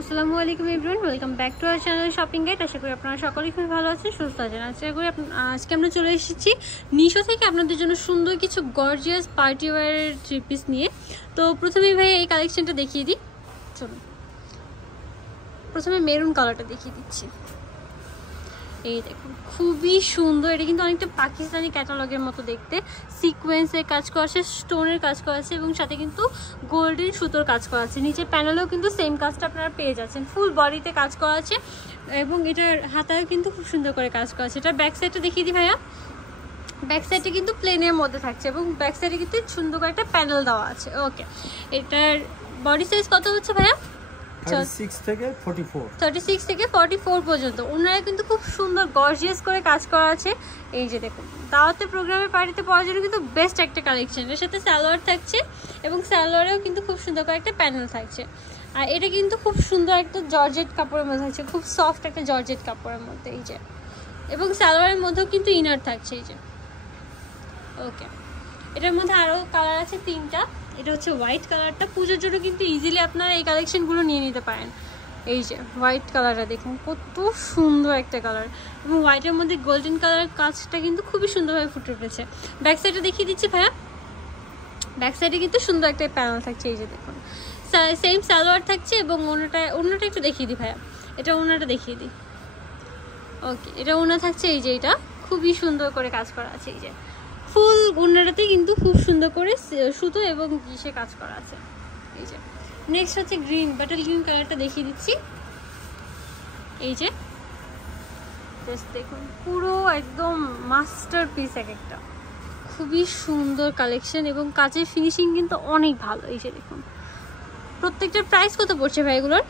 আসসালামু আলাইকুম everyone, welcome back to our channel shopping guide. আশা করি আপনারা সকলেই খুব ভালো আছেন, সুস্থ আছেন। আশা করি আজকে আমরা চলে এসেছি নিশো থেকে আপনাদের জন্য সুন্দর কিছু গর্জিয়াস পার্টি ওয়্যারের থ্রি পিস নিয়ে। তো প্রথমেই ভাই এই কালেকশনটা দেখিয়ে দিই। চলুন প্রথমে মেরুন কালারটা দেখিয়ে দিচ্ছি। এই দেখুন খুবই সুন্দর, এটা কিন্তু অনেকটা পাকিস্তানি ক্যাটালগের মতো দেখতে। সিকোয়েন্সের কাজ করা আছে, স্টোনের কাজ করা আছে এবং সাথে কিন্তু গোল্ডেন সুতোর কাজ করা আছে। নিচের প্যানেলেও কিন্তু সেম কাজটা আপনারা পেয়ে যাচ্ছেন। ফুল বডিতে কাজ করা আছে এবং এটার হাতায়ও কিন্তু খুব সুন্দর করে কাজ করা আছে। এটার ব্যাক সাইডটা দেখিয়ে দিই ভাইয়া। ব্যাক সাইডে কিন্তু প্লেনের মধ্যে থাকছে এবং ব্যাক সাইডে কিন্তু সুন্দর করে একটা প্যানেল দেওয়া আছে। ওকে, এটার বডি সাইজ কত হচ্ছে ভাইয়া? 36 থেকে 44 পর্যন্ত। ওনারা কিন্তু খুব সুন্দর গর্জিয়াস করে কাজ করা আছে। এই যে দেখুন, দাওয়াতে প্রোগ্রামে পার্টিতে পরার জন্য কিন্তু বেস্ট একটা কালেকশন। এর সাথে সালোয়ার থাকছে এবং সালোয়ারেও কিন্তু খুব সুন্দর করে একটা প্যানেল থাকছে। আর এটা কিন্তু খুব সুন্দর একটা জর্জেট কাপড়ের মধ্যে থাকছে, খুব সফট একটা জর্জেট কাপড়ের মধ্যে। এই যে, এবং সালোয়ারের মধ্যেও কিন্তু ইনার থাকছে। এই যে ওকে, এটার মধ্যে আরও কালার আছে তিনটা। এটা হচ্ছে হোয়াইট কালারটা। পুজোর জন্য কিন্তু ইজিলি আপনারা এই কালেকশনগুলো নিয়ে নিতে পারেন। এই যে হোয়াইট কালারটা দেখুন কত সুন্দর একটা কালার, এবং হোয়াইটের মধ্যে গোল্ডেন কালার কাজটা কিন্তু খুবই সুন্দরভাবে ফুটে উঠেছে। ব্যাক সাইডে দেখিয়ে দিচ্ছি ভাইয়া। ব্যাক সাইডে কিন্তু সুন্দর একটা প্যানেল থাকছে। এই যে দেখুন সেম সালোয়ার থাকছে এবং ওনাটা একটু দেখিয়ে দিই ভাইয়া। এটা ওনাটা দেখিয়ে দিই। ওকে, এটা ওনা থাকছে। এই যে এটা খুবই সুন্দর করে কাজ করা আছে। এই যে ফুল ওড়নাটাতে কিন্তু খুব সুন্দর করে সুতো এবং ঘিসে কাজ করা আছে। এই যে নেক্সট হচ্ছে গ্রিন, বাটার গ্রিন কালারটা দেখিয়ে দিচ্ছি। এই যে জাস্ট দেখুন পুরো একদম মাস্টার পিস, এক একটা খুবই সুন্দর কালেকশন এবং কাজের ফিনিশিং কিন্তু অনেক ভালো। এই যে দেখুন প্রত্যেকটার প্রাইস কত পড়ছে ভাই? এগুলোর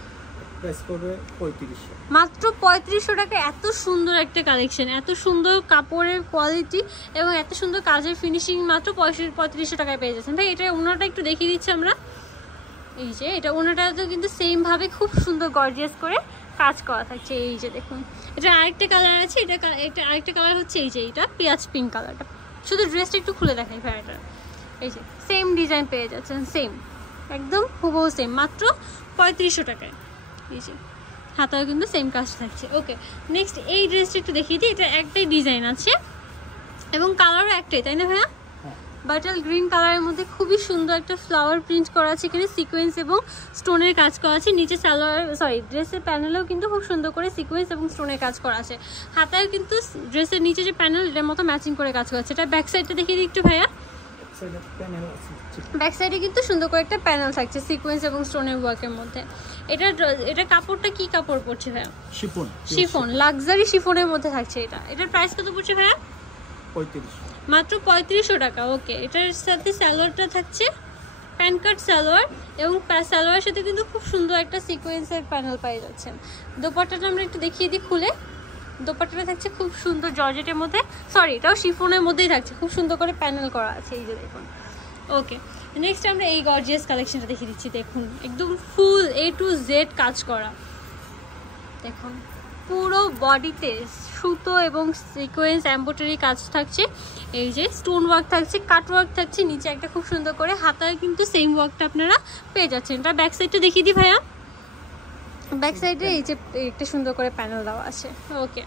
প্রাইস পড়বে 3500, মাত্র 3500 টাকা। এত সুন্দর একটা কালেকশন, এত সুন্দর কাপড়ের কোয়ালিটি এবং এত সুন্দর কাজের ফিনিশিং মাত্র 3500 টাকায় পেয়ে যাচ্ছেন ভাই। এটা ওনাটা একটু দেখিয়ে দিচ্ছি আমরা। এই যে এটা ওনাটাতেও কিন্তু সেম ভাবে খুব সুন্দর গর্জিয়াস করে কাজ করা থাকছে। এই যে দেখুন এটা আরেকটা কালার আছে। এটা আরেকটা কালার হচ্ছে এই যে এটা পেঁয়াজ পিঙ্ক কালারটা। শুধু ড্রেসটা একটু খুলে দেখাই ভাই। এটা এই যে সেম ডিজাইন পেয়ে যাচ্ছেন, সেম একদম হুবহু সেম, মাত্র 3500 টাকায়। এই যে হাতাও কিন্তু সেম কাজ থাকছে। ওকে, নেক্সট এই ড্রেসটা একটু দেখিয়ে দিই। এটা একটাই ডিজাইন আছে এবং কালারও একটাই, তাই না ভাইয়া? বাটার গ্রিন কালারের মধ্যে খুবই সুন্দর একটা ফ্লাওয়ার প্রিন্ট করা আছে। এখানে সিকোয়েন্স এবং স্টোনের কাজ করা আছে। নিচে ড্রেসের প্যানেলেও কিন্তু খুব সুন্দর করে সিকোয়েন্স এবং স্টোনের কাজ করা আছে। হাতায়ও কিন্তু ড্রেসের নিচে যে প্যানেল এটার মতো ম্যাচিং করে কাজ করা আছে। এটা ব্যাক সাইডটা দেখিয়ে দিই একটু ভাইয়া। ব্যাক সাইডে কিন্তু সুন্দর করে একটা প্যানেল থাকছে সিকোয়েন্স এবং স্টোনের ওয়ার্কের মধ্যে। এটা কাপড়টা কি কাপড় পড়ছে ভাইয়া? শিফন, লাক্সারি শিফনের মধ্যে থাকছে। এটার প্রাইস কত পড়ছে ভাইয়া? 3500, মাত্র 3500 টাকা। ওকে, এটার সাথে সালোয়ারটা থাকছে প্যান্ট কাট সালোয়ার এবং সালোয়ারের সাথে কিন্তু খুব সুন্দর একটা সিকোয়েন্সের প্যানেল পাই যাচ্ছেন। দোপাট্টাটা আমরা একটু দেখিয়ে দিই খুলে। দোপাট্টাটা থাকছে খুব সুন্দর জর্জেটের মধ্যে, এটাও শিফনের মধ্যেই থাকছে, খুব সুন্দর করে প্যানেল করা আছে। এই যে দেখুন। ওকে, নেক্সট আমরা এই গর্জিয়াস কালেকশনটা দেখিয়ে দিচ্ছি। দেখুন একদম ফুল A to Z কাজ করা। দেখুন পুরো বডিতে সুতো এবং সিকোয়েন্স এমব্রয়ডারি কাজ থাকছে। এই যে স্টোন ওয়ার্ক থাকছে, কাট ওয়ার্ক থাকছে, নিচে একটা খুব সুন্দর করে হাতায় কিন্তু সেম ওয়ার্কটা আপনারা পেয়ে যাচ্ছেন। এটা ব্যাক সাইডটা দেখিয়ে দিই ভাইয়া। ব্যাক সাইডে এই যে একটা সুন্দর করে প্যানেল দেওয়া আছে। ওকে,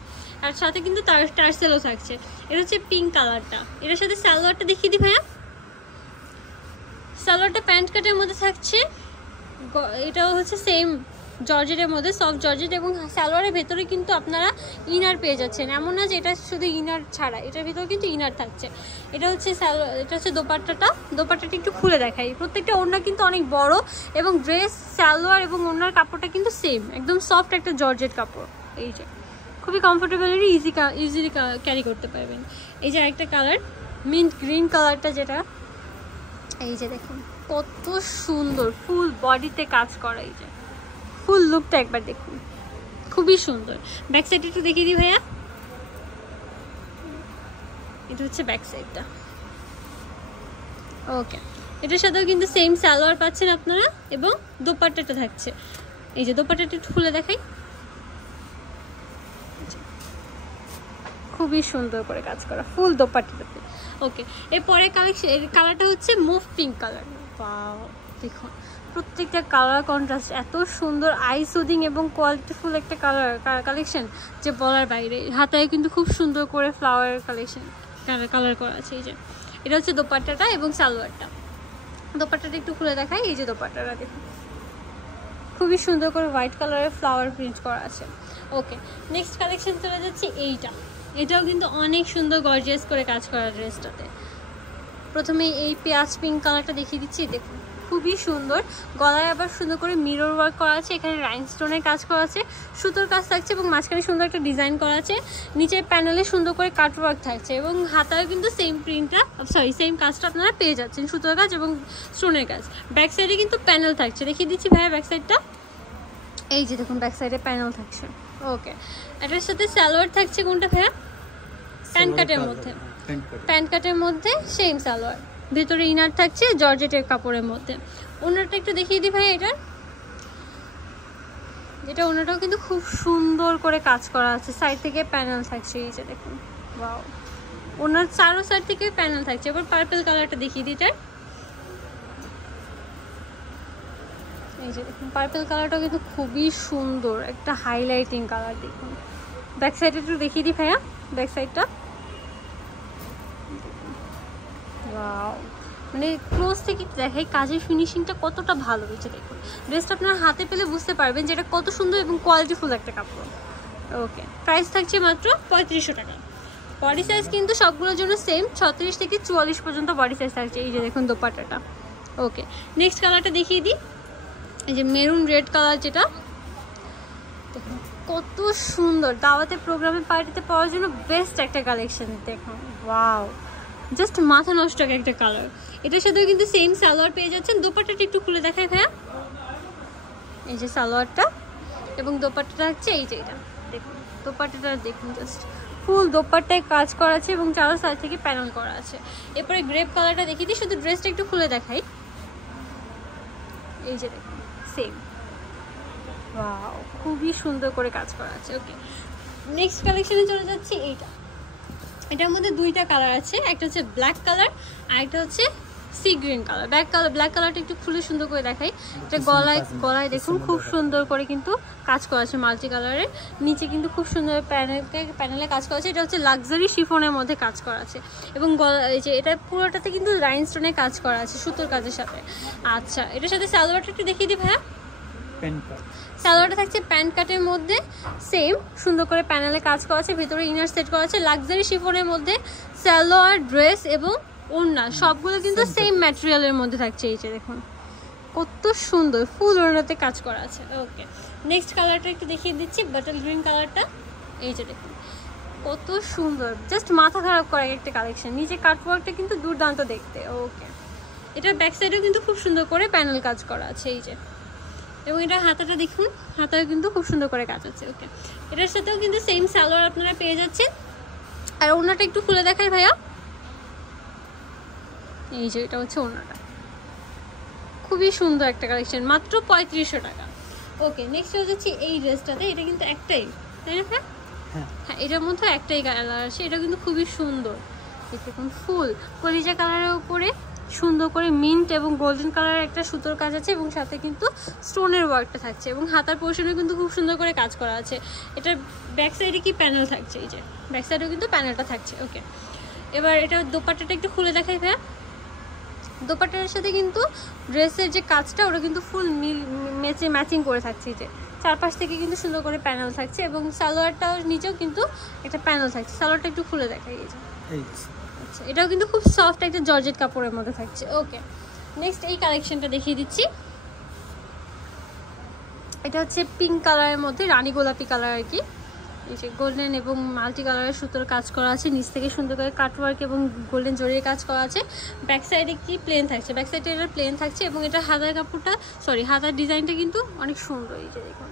আর সাথে কিন্তু টার্সেলও থাকছে। এটা হচ্ছে পিঙ্ক কালারটা। এটার সাথে সালোয়ারটা দেখিয়ে দিই ভাইয়া। সালোয়ারটা প্যান্ট কাটের মধ্যে থাকছে। এটাও হচ্ছে সেম জর্জেটের মধ্যে, সফট জর্জেট, এবং সালোয়ারের ভেতরে কিন্তু আপনারা ইনার পেয়ে যাচ্ছেন। এমন না যে এটা শুধু ইনার ছাড়া, এটার ভিতরে কিন্তু ইনার থাকছে। এটা হচ্ছে দোপাট্টাটা একটু খুলে দেখাই। প্রত্যেকটা ওড়না কিন্তু অনেক বড় এবং ড্রেস, সালোয়ার এবং ওড়নার কাপড়টা কিন্তু সেম, একদম সফট একটা জর্জেট কাপড়। এই যে খুবই কমফোর্টেবলি ইজিলি ক্যারি করতে পারবেন। এই যে আরেকটা কালার মিন্ট গ্রিন কালারটা, যেটা এই যে দেখুন কত সুন্দর ফুল বডিতে কাজ করা। এই যে ফুল লুকটা একবার দেখুন, খুবই সুন্দর। ব্যাক সাইড একটু দেখিয়ে দিই ভাইয়া। এটা হচ্ছে ব্যাক সাইডটা। ওকে, এটার সাথেও কিন্তু সেম সালোয়ার পাচ্ছেন আপনারা এবং দোপাট্টাটা থাকছে। এই যে দোপাট্টাটা একটু খুলে দেখাই, খুবই সুন্দর করে কাজ করা ফুল দোপাট্টাটাতে। ওকে, এরপরে কালারটা হচ্ছে মুভ পিঙ্ক কালার। ওয়াও, দেখুন প্রত্যেকটা কালার কন্ট্রাস্ট এত সুন্দর, আই সুদিং এবং কোয়ালিটিফুল একটা কালেকশন যে বলার বাইরে। হাতায় কিন্তু খুব সুন্দর করে ফ্লাওয়ার কালেকশন কালার করা আছে। এই যে এটা হচ্ছে দোপাট্টাটা এবং সালোয়ারটা। দোপাট্টাটা একটু খুলে দেখাই। এই যে দোপাট্টাটা দেখুন, খুবই সুন্দর করে হোয়াইট কালারের ফ্লাওয়ার প্রিন্ট করা আছে। ওকে, নেক্সট কালেকশন চলে যাচ্ছে এটাও কিন্তু অনেক সুন্দর গর্জিয়াস করে কাজ করা ড্রেসটাতে। প্রথমে এই পেঁয়াজ পিঙ্ক কালারটা দেখিয়ে দিচ্ছি, দেখুন খুবই সুন্দর। গলায় আবার সুন্দর করে মিরর ওয়ার্ক করা আছে, এখানে রাইনস্টোনের কাজ করা আছে, সুতোর কাজ থাকছে এবং মাঝখানে সুন্দর একটা ডিজাইন করা আছে। নিচের প্যানেলে সুন্দর করে কাট ওয়ার্ক থাকছে এবং হাতায় কিন্তু সেম কাজটা আপনারা পেয়ে যাচ্ছেন, সুতোর কাজ এবং স্টোনের কাজ। ব্যাক সাইডে কিন্তু প্যানেল থাকছে, দেখিয়ে দিচ্ছি ভাইয়া ব্যাক সাইডটা। এই যে দেখুন ব্যাক সাইডে প্যানেল থাকছে। ওকে, এটার সাথে সালোয়ার থাকছে কোনটা ভাইয়া? প্যান্ট কাটের মধ্যে সেম সালোয়ার, ভিতরে ইনার থাকছে জর্জেটের কাপড়ের মধ্যে। ওনারটা একটু দেখিয়ে দিই ভাই। এটা ওনারটাও কিন্তু খুব সুন্দর করে কাজ করা আছে, সাইড থেকে প্যানেল থাকছে। এই যে দেখুন, ওয়াও, ওনার চারো সাইড থেকে প্যানেল থাকছে। এবার পার্পল কালারটা দেখিয়ে দিই। এই যে দেখুন পার্পল কালারটাও কিন্তু খুবই সুন্দর একটা হাইলাইটিং কালার। দেখুন ব্যাক সাইডে একটু দেখিয়ে দিই ভাইয়া, ব্যাক সাইডটা। ওয়াও, মানে ক্লোজ থেকে দেখাই কাজের ফিনিশিংটা কতটা ভালো হয়েছে। দেখুন ড্রেসটা আপনার হাতে পেলে বুঝতে পারবেন যে এটা কত সুন্দর এবং কোয়ালিটিফুল একটা কাপড়। ওকে, প্রাইস থাকছে মাত্র 3500 টাকা। বডি সাইজ কিন্তু সবগুলোর জন্য সেম, 36 থেকে 44 পর্যন্ত বডি সাইজ থাকছে। এই যে দেখুন দোপাট্টাটা। ওকে, নেক্সট কালারটা দেখিয়ে দিই। এই যে মেরুন রেড কালার, যেটা দেখুন কত সুন্দর, দাওয়াতে প্রোগ্রামে পার্টিতে পাওয়ার জন্য বেস্ট একটা কালেকশন। দেখুন ওয়াও, জাস্ট মাথা নষ্ট একটা কালার। এটার সাথেও কিন্তু সেম সালোয়ার পেয়ে যাচ্ছেন। দোপাট্টাটা একটু খুলে দেখাই ভাইয়া। এই যে সালোয়ারটা এবং দোপাট্টাটা হচ্ছে এই যে এটা দেখুন, দোপাট্টাটা দেখুন জাস্ট ফুল দোপাট্টায় কাজ করা আছে এবং চারো সাইড থেকে প্যানেল করা আছে। এরপরে গ্রেপ কালারটা দেখিয়ে দিই, শুধু ড্রেসটা একটু খুলে দেখাই। এই যে দেখুন সেম, ওয়াও, খুবই সুন্দর করে কাজ করা আছে। ওকে, নেক্সট কালেকশনে চলে যাচ্ছি। এটার মধ্যে দুইটা কালার আছে, একটা হচ্ছে ব্ল্যাক কালার আর একটা হচ্ছে সি গ্রিন কালার। ব্ল্যাক কালারটা একটু খুলে সুন্দর করে দেখাই। এটা গলায় দেখুন খুব সুন্দর করে কিন্তু কাজ করা আছে মাল্টি কালারের। নিচে কিন্তু খুব সুন্দর প্যানেলে কাজ করা আছে। এটা হচ্ছে লাক্সারি শিফনের মধ্যে কাজ করা আছে এবং এই যে এটা পুরোটাতে কিন্তু রাইনস্টোনে কাজ করা আছে সুতোর কাজের সাথে। আচ্ছা, এটার সাথে সালোয়ারটা একটু দেখিয়ে দিই ভাইয়া। সালোয়ারটা থাকছে প্যান্ট কাটের মধ্যে, সেম সুন্দর করে প্যানেলে কাজ করা আছে, ভিতরে ইনার সেট করা আছে। লাক্সারি শিফনের মধ্যে সালোয়ার, ড্রেস এবং ওড়না সবগুলো কিন্তু সেম ম্যাটেরিয়ালের মধ্যে থাকছে। এই যে দেখুন কত সুন্দর ফুল ওড়নাতে কাজ করা আছে। ওকে, নেক্সট কালারটা একটু দেখিয়ে দিচ্ছি, বাটল গ্রিন কালারটা। এই যে দেখুন কত সুন্দর, জাস্ট মাথা খারাপ করা একটা কালেকশন। নিচে কাটওয়ার্কটা কিন্তু দুর্দান্ত দেখতে। ওকে, এটার ব্যাক সাইডেও কিন্তু খুব সুন্দর করে প্যানেল কাজ করা আছে। এই যে, এবং এটা হাতাটা দেখুন, হাতায় কিন্তু খুব সুন্দর করে কাজ আছে। ওকে, এটার সাথেও কিন্তু সেম সালোয়ার আপনারা পেয়ে যাচ্ছেন। আর ওড়নাটা একটু খুলে দেখাই ভাইয়া। এই যে এটা হচ্ছে ওড়নাটা, খুবই সুন্দর একটা কালেকশন, মাত্র 3500 টাকা। ওকে, নেক্সট হয়ে যাচ্ছি এই ড্রেসটাতে। এটা কিন্তু একটাই, তাই না ভাই? হ্যাঁ, এটার মধ্যে একটাই কালার আছে। এটা কিন্তু খুবই সুন্দর, দেখুন ফুল কলিজা কালারের উপরে সুন্দর করে মিন্ট এবং গোল্ডেন কালারের একটা সুতোর কাজ আছে এবং সাথে কিন্তু স্টোনের ওয়ার্কটা থাকছে এবং হাতার পোর্শনে কিন্তু খুব সুন্দর করে কাজ করা আছে। এটার ব্যাক সাইডে কি প্যানেল থাকছে, এই যে ব্যাক সাইডেও কিন্তু প্যানেলটা থাকছে। ওকে, এবার এটা দোপাট্টাটা একটু খুলে দেখাই ভাইয়া। দোপাট্টার সাথে কিন্তু ড্রেসের যে কাজটা ওটা কিন্তু ফুল ম্যাচিং করে থাকছে। যে চারপাশ থেকে কিন্তু সুন্দর করে প্যানেল থাকছে এবং সালোয়ারটাও নিচেও কিন্তু একটা প্যানেল থাকছে। সালোয়ারটা একটু খুলে দেখাই। এই যে আচ্ছা, এটাও কিন্তু খুব সফট একটা জর্জেট কাপড়ের মধ্যে থাকছে। ওকে, নেক্সট এই কালেকশনটা দেখিয়ে দিচ্ছি। এটা হচ্ছে পিঙ্ক কালারের মধ্যে রানী গোলাপি কালার আর কি। এই যে গোল্ডেন এবং মাল্টি কালারের সুতোর কাজ করা আছে, নিচ থেকে সুন্দর করে কাটওয়ার্ক এবং গোল্ডেন জরির কাজ করা আছে। ব্যাক সাইডে কি প্লেন থাকছে, ব্যাক সাইডে এটা প্লেন থাকছে এবং এটা হাতার কাপড়টা হাতার ডিজাইনটা কিন্তু অনেক সুন্দর। এই যে দেখুন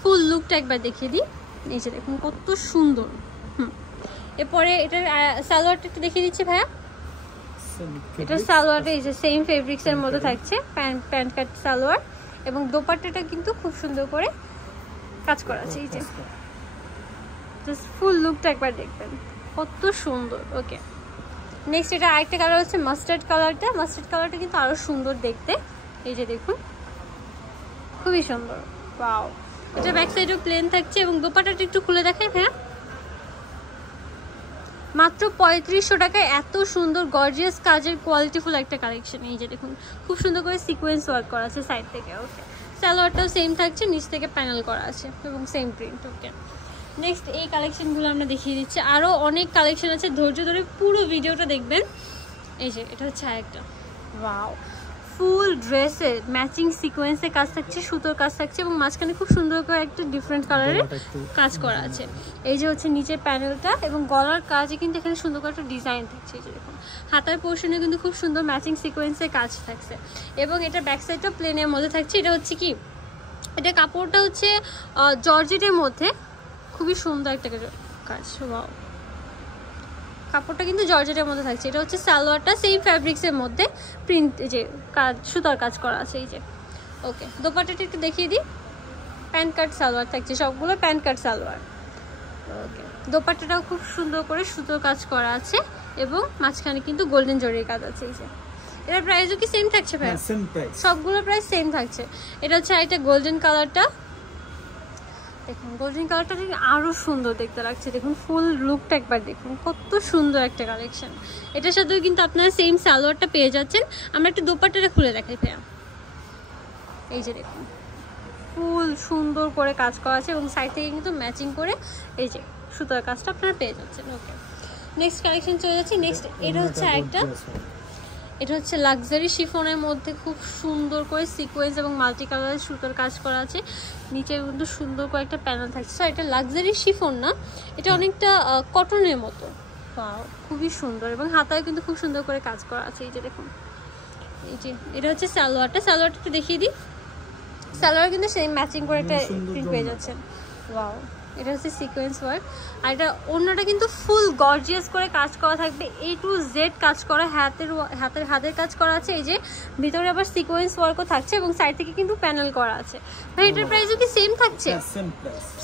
ফুল লুকটা একবার দেখিয়ে দিই। এই যে দেখুন কত সুন্দর। এরপরে এটার সালোয়ারটা একটু দেখিয়ে দিচ্ছি ভাইয়া। এটার সালোয়ারটা এই যে সেম ফেব্রিক্সের মধ্যে থাকছে, প্যান্ট কাট সালোয়ার এবং দোপাট্টাটা কিন্তু খুব সুন্দর করে কাজ করা আছে। এই যে জাস্ট ফুল লুকটা একবার দেখবেন কত সুন্দর। ওকে, নেক্সট এটা আরেকটা কালার হচ্ছে মাস্টার্ড কালারটা। মাস্টার্ড কালারটা কিন্তু আরো সুন্দর দেখতে। এই যে দেখুন খুবই সুন্দর। ওয়াও, এটা ব্যাক সাইডও প্লেন থাকছে এবং দোপাট্টাটা একটু খুলে দেখাই ভাইয়া। মাত্র 3500 টাকায় এত সুন্দর গর্জিয়াস কাজের কোয়ালিটিফুল একটা কালেকশন। এই যে দেখুন খুব সুন্দর করে সিকোয়েন্স ওয়ার্ক করা আছে সাইড থেকে। ওকে, সালোয়ারটাও সেম থাকছে, নিচ থেকে প্যানেল করা আছে এবং সেম প্রিন্ট। ওকে, নেক্সট এই কালেকশনগুলো আমরা দেখিয়ে দিচ্ছি। আরও অনেক কালেকশন আছে, ধৈর্য ধরে পুরো ভিডিওটা দেখবেন। এই যে এটা হচ্ছে আরেকটা, ওয়াও, ফুল ড্রেসে ম্যাচিং সিকোয়েন্সে কাজ থাকছে, সুতোর কাজ থাকছে এবং মাঝখানে খুব সুন্দর করে একটা ডিফারেন্ট কালারের কাজ করা আছে। এই যে হচ্ছে নিচের প্যানেলটা এবং গলার কাজে কিন্তু এখানে সুন্দর করে একটা ডিজাইন থাকছে। এই যে দেখুন হাতার পোর্শনে কিন্তু খুব সুন্দর ম্যাচিং সিকোয়েন্সে কাজ থাকছে এবং এটা ব্যাক সাইডটা প্লেনের মধ্যে থাকছে। এটা হচ্ছে কি, এটা কাপড়টা হচ্ছে জর্জেটের মধ্যে, খুবই সুন্দর একটা কাজ। ওয়াও, কাপড়টা কিন্তু জর্জেটের মধ্যে থাকছে। এটা হচ্ছে সালোয়ারটা সেম ফ্যাব্রিক্সের মধ্যে প্রিন্ট, যে কাজ সুতার কাজ করা আছে। এই যে ওকে, দোপাট্টাটা একটু দেখিয়ে দিই। প্যান্ট কাট সালোয়ার থাকছে, সবগুলো প্যান্ট কাট সালোয়ার। ওকে, দোপাট্টাটাও খুব সুন্দর করে সুতোর কাজ করা আছে এবং মাঝখানে কিন্তু গোল্ডেন জরির কাজ আছে। এই যে এটার প্রাইসও কি সেম থাকছে ভাই? সেম প্রাইস, সবগুলো প্রাইস সেম থাকছে। এটা হচ্ছে একটা গোল্ডেন কালারটা, দেখুন গোল্ডেন কালারটা আরও সুন্দর দেখতে লাগছে। দেখুন ফুল লুকটা একবার দেখুন, কত সুন্দর একটা কালেকশন। এটার সাথেও কিন্তু আপনারা সেম সালোয়ারটা পেয়ে যাচ্ছেন। আমরা একটু দোপাট্টাটা খুলে দেখাই ভাইয়া। এই যে দেখুন ফুল সুন্দর করে কাজ করা আছে এবং সাইড থেকে কিন্তু ম্যাচিং করে এই যে সুতার কাজটা আপনারা পেয়ে যাচ্ছেন। ওকে, নেক্সট কালেকশন চলে যাচ্ছি। নেক্সট এটা হচ্ছে একটা, এটা হচ্ছে লাক্সারি শিফনের মধ্যে খুব সুন্দর করে সিকোয়েন্স এবং মাল্টি কালারের সুতোর কাজ করা আছে। নিচে কিন্তু সুন্দর করে একটা প্যানেল থাকছে। স্যার এটা লাক্সারি শিফন না, এটা অনেকটা কটনের মতো। খুবই সুন্দর এবং হাতায় কিন্তু খুব সুন্দর করে কাজ করা আছে। এই যে দেখুন, এই যে এটা হচ্ছে সালোয়ারটা, সালোয়ারটা একটু দেখিয়ে দিই। সালোয়ার কিন্তু সেম ম্যাচিং করে একটা প্রিন্ট পেয়ে যাচ্ছেন। ওয়াও, এটা হচ্ছে সিকোয়েন্স ওয়ার্ক। আর এটা অন্যটা কিন্তু ফুল গর্জিয়াস করে কাজ করা থাকবে, A to Z কাজ করা, হাতের কাজ করা আছে। এই যে ভিতরে আবার সিকোয়েন্স ওয়ার্কও থাকছে এবং সাইড থেকে কিন্তু প্যানেল করা আছে। ভাই এটার প্রাইসও কি সেম থাকছে?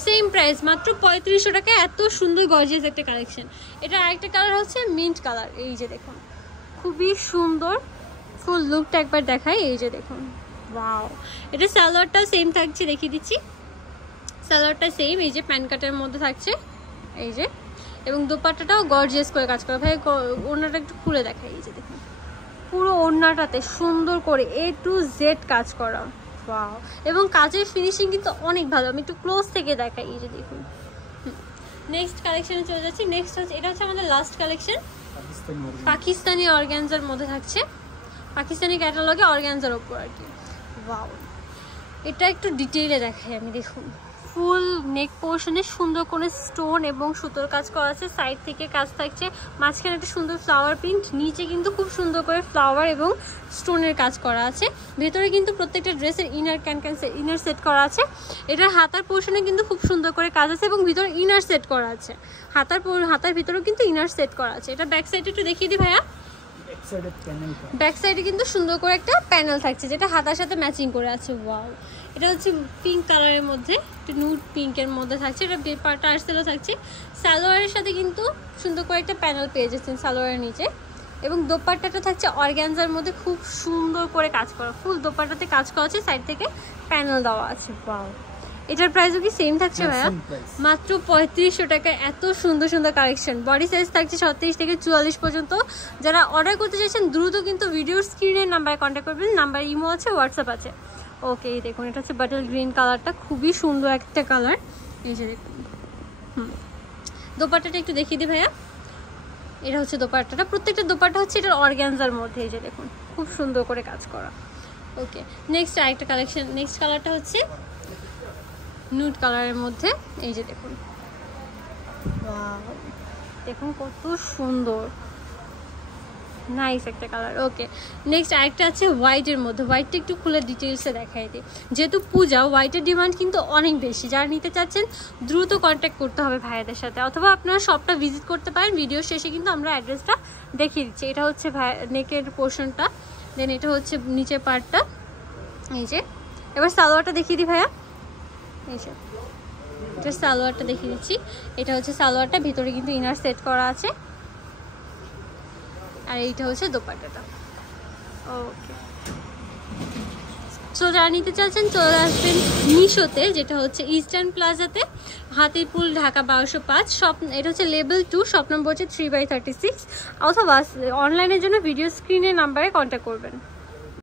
সেম প্রাইস, মাত্র 3500 টাকা। এত সুন্দর গর্জিয়াস একটা কালেকশন। এটা আরেকটা কালার হচ্ছে মিন্ট কালার। এই যে দেখুন খুবই সুন্দর, ফুল লুকটা একবার দেখাই। এই যে দেখুন, ওয়াও, এটা সালোয়ারটাও সেম থাকছে, দেখিয়ে দিচ্ছি। সালোয়ারটা সেম, এই যে প্যান্ট কাটের মধ্যে থাকছে। এই যে এবং দোপাট্টাটাও গর্জিয়াস করে কাজ করা। ভাই ওড়নাটা একটু খুলে দেখাই। এই যে দেখুন পুরো ওড়নাটাতে সুন্দর করে A to Z কাজ করা। ওয়াও, এবং কাজের ফিনিশিং কিন্তু অনেক ভালো। আমি একটু ক্লোজ থেকে দেখাই। এই যে দেখুন, নেক্সট কালেকশনে চলে যাচ্ছি। নেক্সট হচ্ছে, এটা হচ্ছে আমাদের লাস্ট কালেকশন, পাকিস্তানি অর্গানজার মধ্যে থাকছে, পাকিস্তানি ক্যাটালগে অর্গানজার ওপর আর কি। ওয়াও, এটা একটু ডিটেইলে দেখাই আমি। দেখুন ফুল নেক পোর্শনে সুন্দর করে স্টোন এবং সুতোর কাজ করা আছে, সাইড থেকে কাজ থাকছে, মাঝখানে একটা সুন্দর ফ্লাওয়ার প্রিন্ট, নিচে কিন্তু খুব সুন্দর করে ফ্লাওয়ার এবং স্টোনের কাজ করা আছে। ভেতরে কিন্তু প্রত্যেকটা ড্রেসের ইনার সেট করা আছে। এটার হাতার পোর্শনে কিন্তু খুব সুন্দর করে কাজ আছে এবং ভিতরে ইনার সেট করা আছে। হাতার ভিতরেও কিন্তু ইনার সেট করা আছে। এটা ব্যাক সাইডে একটু দেখিয়ে দিই ভাইয়া। ব্যাক সাইডে কিন্তু সুন্দর করে একটা প্যানেল থাকছে যেটা হাতার সাথে ম্যাচিং করে আছে। ওয়াও, এটা হচ্ছে পিঙ্ক কালারের মধ্যে, একটু নুড পিঙ্কের মধ্যে থাকছে। এটা টার্সেলও থাকছে। সালোয়ারের সাথে কিন্তু সুন্দর করে একটা প্যানেল পেয়ে যাচ্ছেন সালোয়ারের নিচে এবং দোপাট্টাটা থাকছে অর্গানজার মধ্যে খুব সুন্দর করে কাজ করা। ফুল দোপাট্টাতে কাজ করা আছে, সাইড থেকে প্যানেল দেওয়া আছে। ওয়াও, এটার প্রাইসও কি সেম থাকছে ভাইয়া? মাত্র 3500 টাকায় এত সুন্দর সুন্দর কালেকশন। বডি সাইজ থাকছে 36 থেকে 44 পর্যন্ত। যারা অর্ডার করতে চাইছেন দ্রুত কিন্তু ভিডিওর স্ক্রিনের নাম্বারে কন্ট্যাক্ট করবেন। নাম্বার ইমো আছে, হোয়াটসঅ্যাপ আছে। ওকে, দেখুন এটা হচ্ছে বাটল গ্রিন কালারটা, খুবই সুন্দর একটা কালার। এই যে দেখুন, দোপাট্টাটা একটু দেখিয়ে দিই ভাইয়া। এটা হচ্ছে দোপাট্টাটা, প্রত্যেকটা দোপাট্টা হচ্ছে এটার অর্গানজার মধ্যে। এই যে দেখুন খুব সুন্দর করে কাজ করা। ওকে, নেক্সট আরেকটা কালেকশন। নেক্সট কালারটা হচ্ছে নুড কালারের মধ্যে। এই যে দেখুন, দেখুন কত সুন্দর, নাইস একটা কালার। ওকে, নেক্সট আরেকটা আছে হোয়াইটের মধ্যে। হোয়াইটটা একটু খুলে ডিটেলসে দেখাই দিই। যেহেতু পূজা, হোয়াইটের ডিমান্ড কিন্তু অনেক বেশি। যারা নিতে চাচ্ছেন দ্রুত কন্ট্যাক্ট করতে হবে ভাইয়াদের সাথে, অথবা আপনারা শপটা ভিজিট করতে পারেন। ভিডিওর শেষে কিন্তু আমরা অ্যাড্রেসটা দেখিয়ে দিচ্ছি। এটা হচ্ছে নেকের পোর্শনটা, দেন এটা হচ্ছে নিচের পার্টটা। এই যে এবার সালোয়ারটা দেখিয়ে দিই ভাইয়া। এই যে এটা সালোয়ারটা দেখিয়ে দিচ্ছি। এটা হচ্ছে সালোয়ারটা, ভিতরে কিন্তু ইনার সেট করা আছে। আর এইটা হচ্ছে দোপাট্টাটা। ওকে, সো যারা নিতে চাচ্ছেন চলে আসবেন নিশোতে, যেটা হচ্ছে ইস্টার্ন প্লাজাতে, হাতিপুল, ঢাকা 1205 শপ। এটা হচ্ছে লেভেল 2, শপ নম্বর হচ্ছে 3/36, অথবা অনলাইনের জন্য ভিডিও স্ক্রিনের নাম্বারে কন্ট্যাক্ট করবেন।